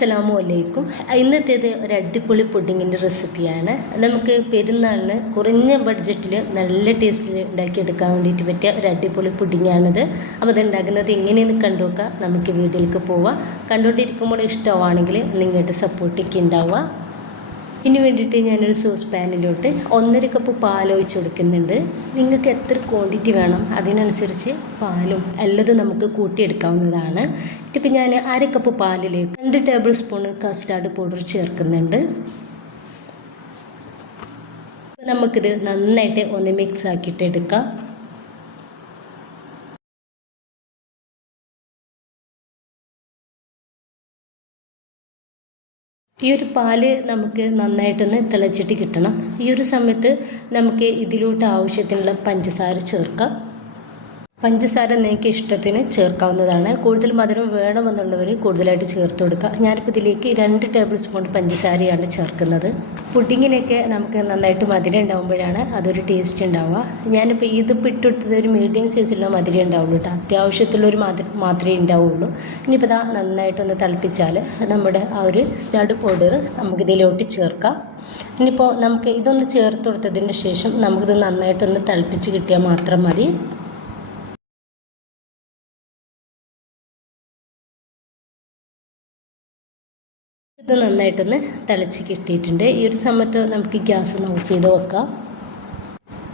അസ്സലാമു അലൈക്കും. ഇന്നത്തേത് ഒരു അടിപൊളി പുഡിങ്ങിൻ്റെ റെസിപ്പിയാണ്. നമുക്ക് പെരുന്നാളിന് കുറഞ്ഞ ബഡ്ജറ്റിൽ നല്ല ടേസ്റ്റിൽ ഉണ്ടാക്കിയെടുക്കാൻ വേണ്ടിയിട്ട് പറ്റിയ ഒരു അടിപൊളി പുഡിങ്ങാണിത്. അപ്പോൾ ഇത് ഉണ്ടാക്കുന്നത് എങ്ങനെയെന്ന് കണ്ടു നോക്കാം. നമുക്ക് വീഡിയോയിലേക്ക് പോവാം. കണ്ടുകൊണ്ടിരിക്കുമ്പോൾ ഇഷ്ടമാണെങ്കിൽ നിങ്ങളുടെ സപ്പോർട്ടൊക്കെ ഉണ്ടാവുക. ഇതിന് വേണ്ടിയിട്ട് ഞാനൊരു സോസ് പാനിലോട്ട് 1.5 കപ്പ് പാൽ ഒഴിച്ച് കൊടുക്കുന്നുണ്ട്. നിങ്ങൾക്ക് എത്ര ക്വാണ്ടിറ്റി വേണം അതിനനുസരിച്ച് പാലും എല്ലതും നമുക്ക് കൂട്ടിയെടുക്കാവുന്നതാണ്. ഇതിപ്പോൾ ഞാൻ 1/2 കപ്പ് പാലിലേക്ക് 2 ടേബിൾ സ്പൂൺ കസ്റ്റാർഡ് പൗഡർ ചേർക്കുന്നുണ്ട്. നമുക്കിത് നന്നായിട്ട് ഒന്ന് മിക്സ് ആക്കിയിട്ട് എടുക്കാം. ഈ ഒരു പാല് നമുക്ക് നന്നായിട്ടൊന്ന് തിളച്ചിട്ട് കിട്ടണം. ഈ ഒരു സമയത്ത് നമുക്ക് ഇതിലോട്ട് ആവശ്യത്തിനുള്ള പഞ്ചസാര ചേർക്കാം. പഞ്ചസാര നിങ്ങൾക്ക് ഇഷ്ടത്തിന് ചേർക്കാവുന്നതാണ്. കൂടുതൽ മധുരം വേണമെന്നുള്ളവർ കൂടുതലായിട്ട് ചേർത്ത് കൊടുക്കുക. ഞാനിപ്പോൾ ഇതിലേക്ക് 2 ടേബിൾ സ്പൂൺ പഞ്ചസാരയാണ് ചേർക്കുന്നത്. പുഡിങ്ങിനൊക്കെ നമുക്ക് നന്നായിട്ട് മധുരം ഉണ്ടാകുമ്പോഴാണ് അതൊരു ടേസ്റ്റ് ഉണ്ടാവുക. ഞാനിപ്പോൾ ഇതിപ്പോൾ ഇട്ടെടുത്തത് ഒരു മീഡിയം സൈസിലുള്ള മധുരം ഉണ്ടാവുള്ളൂ കേട്ടോ. അത്യാവശ്യത്തിലുള്ളൊരു മാത്രമേ ഉണ്ടാവുള്ളൂ. ഇനിയിപ്പോൾ ഇതാ നന്നായിട്ടൊന്ന് തിളപ്പിച്ചാൽ നമ്മുടെ ആ ഒരു കസ്റ്റാർഡ് പൗഡർ നമുക്കിതിലോട്ട് ചേർക്കാം. ഇനിയിപ്പോൾ നമുക്ക് ഇതൊന്ന് ചേർത്ത് കൊടുത്തതിന് ശേഷം നമുക്കിത് നന്നായിട്ടൊന്ന് തിളപ്പിച്ച് കിട്ടിയാൽ മാത്രം മതി. ഇത് നന്നായിട്ടൊന്ന് തിളച്ച് കിട്ടിയിട്ടുണ്ട്. ഈ ഒരു സമയത്ത് നമുക്ക് ഗ്യാസ് ഒന്ന് ഓഫ് ചെയ്ത് വെക്കാം.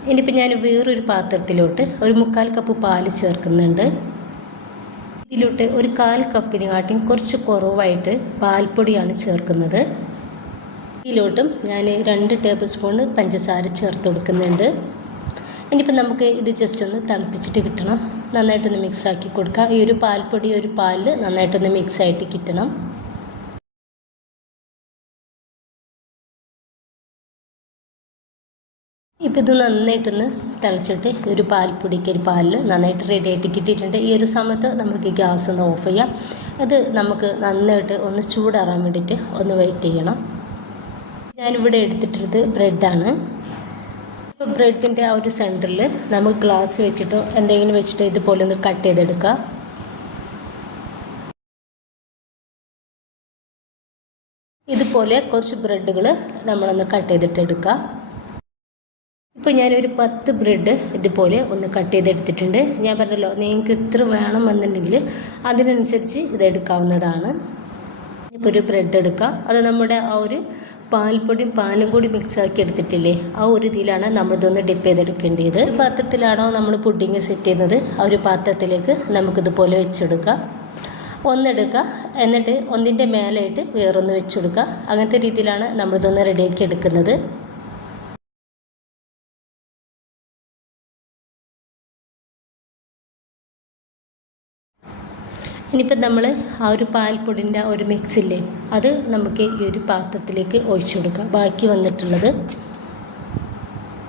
ഇനിയിപ്പോൾ ഞാൻ വേറൊരു പാത്രത്തിലോട്ട് ഒരു 3/4 കപ്പ് പാല് ചേർക്കുന്നുണ്ട്. ഇതിലോട്ട് ഒരു 1/4 കപ്പിനെക്കാട്ടിയും കുറച്ച് കുറവായിട്ട് പാൽപ്പൊടിയാണ് ചേർക്കുന്നത്. ഇതിലോട്ടും ഞാൻ 2 ടേബിൾ സ്പൂൺ പഞ്ചസാര ചേർത്ത് കൊടുക്കുന്നുണ്ട്. ഇനിയിപ്പോൾ നമുക്ക് ഇത് ജസ്റ്റ് ഒന്ന് തിളപ്പിച്ചിട്ട് കിട്ടണം. നന്നായിട്ടൊന്ന് മിക്സ് ആക്കി കൊടുക്കുക. ഈ ഒരു പാൽപ്പൊടി ഒരു പാലിൽ നന്നായിട്ടൊന്ന് മിക്സ് ആയിട്ട് കിട്ടണം. ഇപ്പോൾ ഇത് നന്നായിട്ടൊന്ന് തിളച്ചിട്ട് ഒരു പാൽപ്പൊടിക്ക് ഒരു പാലിൽ നന്നായിട്ട് റെഡി ആയിട്ട് കിട്ടിയിട്ടുണ്ട്. ഈ ഒരു സമയത്ത് നമുക്ക് ഗ്യാസ് ഒന്ന് ഓഫ് ചെയ്യാം. അത് നമുക്ക് നന്നായിട്ട് ഒന്ന് ചൂടാറാൻ വേണ്ടിയിട്ട് ഒന്ന് വെയിറ്റ് ചെയ്യണം. ഞാനിവിടെ എടുത്തിട്ടുള്ളത് ബ്രെഡാണ്. ഇപ്പോൾ ബ്രെഡിൻ്റെ ആ ഒരു സെൻറ്ററിൽ നമുക്ക് ഗ്ലാസ് വെച്ചിട്ടോ എന്തെങ്കിലും വെച്ചിട്ടോ ഇതുപോലെ ഒന്ന് കട്ട് ചെയ്തെടുക്കുക. ഇതുപോലെ കുറച്ച് ബ്രെഡുകൾ നമ്മളൊന്ന് കട്ട് ചെയ്തിട്ട് എടുക്കുക. ഇപ്പോൾ ഞാനൊരു 10 ബ്രെഡ് ഇതുപോലെ ഒന്ന് കട്ട് ചെയ്തെടുത്തിട്ടുണ്ട്. ഞാൻ പറഞ്ഞല്ലോ നിങ്ങൾക്ക് ഇത്ര വേണമെന്നുണ്ടെങ്കിൽ അതിനനുസരിച്ച് ഇതെടുക്കാവുന്നതാണ്. ഇപ്പോൾ ഒരു ബ്രെഡ് എടുക്കുക. അത് നമ്മുടെ ആ ഒരു പാൽപ്പൊടിയും പാലും കൂടി മിക്സ് ആക്കി എടുത്തിട്ടില്ലേ, ആ ഒരു ഇതിലാണ് നമ്മളിതൊന്ന് ഡിപ്പ് ചെയ്തെടുക്കേണ്ടത്. ഒരു പാത്രത്തിലാണോ നമ്മൾ പുഡിങ് സെറ്റ് ചെയ്യുന്നത് ആ ഒരു പാത്രത്തിലേക്ക് നമുക്കിതുപോലെ വെച്ചെടുക്കുക. ഒന്നെടുക്കുക, എന്നിട്ട് ഒന്നിൻ്റെ മേലായിട്ട് വേറൊന്ന് വെച്ചെടുക്കുക. അങ്ങനത്തെ രീതിയിലാണ് നമ്മളിതൊന്ന് റെഡിയാക്കി എടുക്കുന്നത്. ഇനിയിപ്പോൾ നമ്മൾ ആ ഒരു പാൽപ്പൊടിൻ്റെ ഒരു മിക്സില്ലേ അത് നമുക്ക് ഈ ഒരു പാത്രത്തിലേക്ക് ഒഴിച്ചു കൊടുക്കാം. ബാക്കി വന്നിട്ടുള്ളത്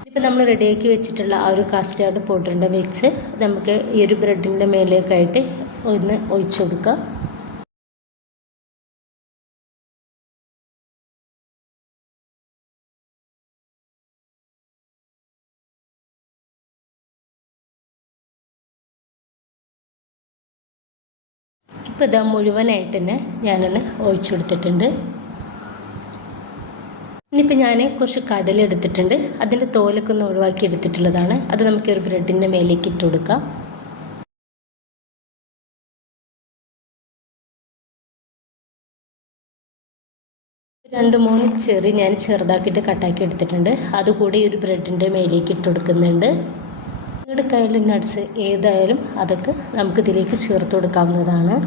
ഇപ്പോൾ നമ്മൾ റെഡിയാക്കി വെച്ചിട്ടുള്ള ആ ഒരു കസ്റ്റാർഡ് പൗഡറിൻ്റെ മിക്സ് നമുക്ക് ഈ ഒരു ബ്രെഡിൻ്റെ മേലേക്കായിട്ട് ഒന്ന് ഒഴിച്ചു കൊടുക്കാം. ഇപ്പോൾ ഇതാ മുഴുവനായിട്ട് തന്നെ ഞാനൊന്ന് ഒഴിച്ചു കൊടുത്തിട്ടുണ്ട്. ഇനിയിപ്പോൾ ഞാൻ കുറച്ച് കടല എടുത്തിട്ടുണ്ട്. അതിൻ്റെ തോലൊക്കെ ഒന്ന് ഒഴിവാക്കി എടുത്തിട്ടുള്ളതാണ്. അത് നമുക്ക് ഒരു ബ്രെഡിൻ്റെ മേലേക്ക് ഇട്ട് കൊടുക്കാം. രണ്ട് മൂന്ന് ചെറി ഞാൻ ചെറുതാക്കിയിട്ട് കട്ടാക്കി എടുത്തിട്ടുണ്ട്. അതുകൂടി ഒരു ബ്രെഡിൻ്റെ മേലേക്ക് ഇട്ട് കൊടുക്കുന്നുണ്ട്. നിങ്ങളുടെ കയ്യിൽ നട്ട്സ് ഏതായാലും അതൊക്കെ നമുക്ക് ഇതിലേക്ക് ചേർത്ത് കൊടുക്കാവുന്നതാണ്.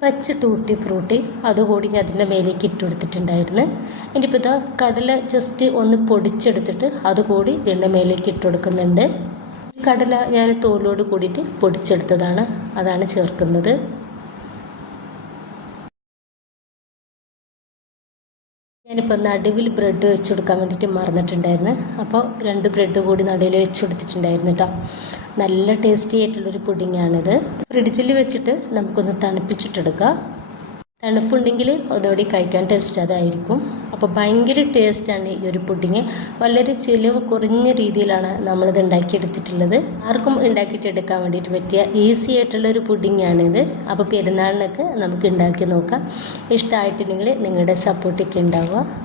പച്ച ടൂട്ടി ഫ്രൂട്ടി അതുകൂടി ഞാൻ അതിൻ്റെ മേലേക്ക് ഇട്ട് കൊടുത്തിട്ടുണ്ടായിരുന്നു. ഇനിയിപ്പോൾ ഇതാ കടല ജസ്റ്റ് ഒന്ന് പൊടിച്ചെടുത്തിട്ട് അതുകൂടി ഇതിൻ്റെ മേലേക്ക് ഇട്ട് കൊടുക്കുന്നുണ്ട്. കടല ഞാൻ തോലോട് കൂടിയിട്ട് പൊടിച്ചെടുത്തതാണ്, അതാണ് ചേർക്കുന്നത്. ഞാനിപ്പോൾ നടുവിൽ ബ്രെഡ് വെച്ച് കൊടുക്കാൻ വേണ്ടിയിട്ട് മറന്നിട്ടുണ്ടായിരുന്നു. അപ്പോൾ 2 ബ്രെഡ് കൂടി നടുവിൽ വെച്ച് കൊടുത്തിട്ടുണ്ടായിരുന്നു കേട്ടോ. നല്ല ടേസ്റ്റി ആയിട്ടുള്ളൊരു പുഡിങ്ങാണിത്. ഫ്രിഡ്ജിൽ വെച്ചിട്ട് നമുക്കൊന്ന് തണുപ്പിച്ചിട്ടെടുക്കാം. തണുപ്പുണ്ടെങ്കിൽ ഒന്നുകൂടി കഴിക്കാൻ ടേസ്റ്റ് അതായിരിക്കും. അപ്പോൾ ഭയങ്കര ടേസ്റ്റാണ് ഈ ഒരു പുഡിങ്. വളരെ ചിലവ് കുറഞ്ഞ രീതിയിലാണ് നമ്മളിത് ഉണ്ടാക്കിയെടുത്തിട്ടുള്ളത്. ആർക്കും ഉണ്ടാക്കിയിട്ടെടുക്കാൻ വേണ്ടിയിട്ട് പറ്റിയ ഈസി ആയിട്ടുള്ളൊരു പുഡിങ്ങാണിത്. അപ്പോൾ പെരുന്നാളിനൊക്കെ നമുക്ക് ഉണ്ടാക്കി നോക്കാം. ഇഷ്ടമായിട്ടുണ്ടെങ്കിൽ നിങ്ങളുടെ സപ്പോർട്ടൊക്കെ ഉണ്ടാവുക.